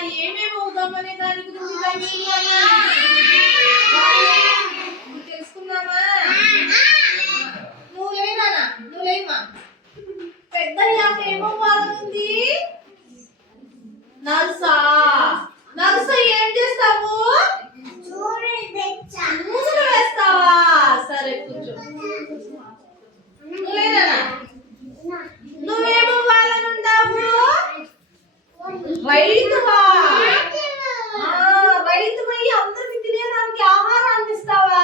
ఏమేమి అవుదామనే దాని గురించి తెలుసుకుందామా? నువ్వు లేనా? నువ్వు లేమా? పెద్ద ఏమవ్వాలనుంది? నర్సా. నర్స ఏం చేస్తావు? మూసులు వేస్తావా? సరే కూర్చో. నువ్వు లేనా? నువ్వేమవ్వాలనుందావు? రైతువా? రైతువై అందరికి తినేదానికి ఆహారాన్ని ఇస్తావా?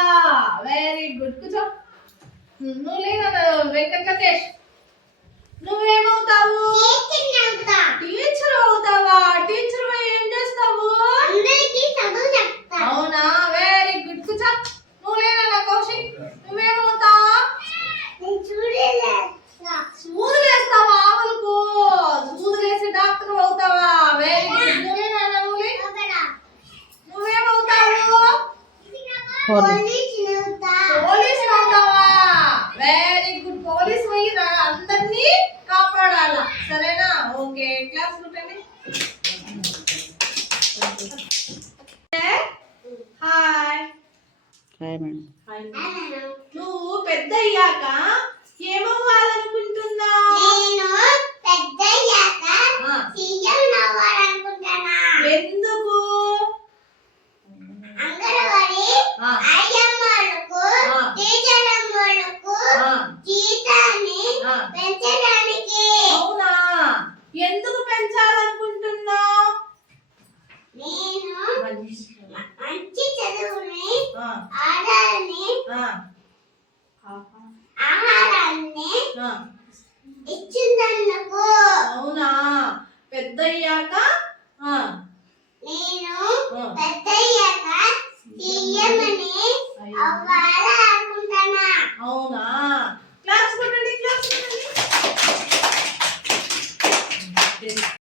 Very good. కూర్చో. నువ్వు లేనా వెంకటేష్? నువ్వేమవుతావు? టీచర్ అవుతావా? టీచర్ ఏం చేస్తావు? అవునా? Very good. కూర్చో. నువ్వు లేనా కౌశిక్? నువ్వేమవుతావు? సూదులేస్తావా? ఆవులకు సూదులేసి డాక్టర్ అవుతావా? Very good. నువ్వేనా? నువ్వేమవుతావు? పోలీస్ అవుతావా? Very good. పోలీస్ పోయి అందరినీ కాపాడాలా. సరేనా? ఓకే. క్లాస్ రూపేమి? హాయ్. Hi madam. నువ్వు పెద్ద అయ్యాక ఏమవ్వాలనుకుంటున్నావు? ఎందుకు? అవునా? ఎందుకు పెంచాలనుకుంటున్నావు? మంచి చదువుని ఆహారాన్ని ఇచ్చిందనుకో. అవునా? పెద్దయ్యాక నేను పెద్దయ్యాక సీఎంని అవ్వాలనుకుంటున్నా. అవునా?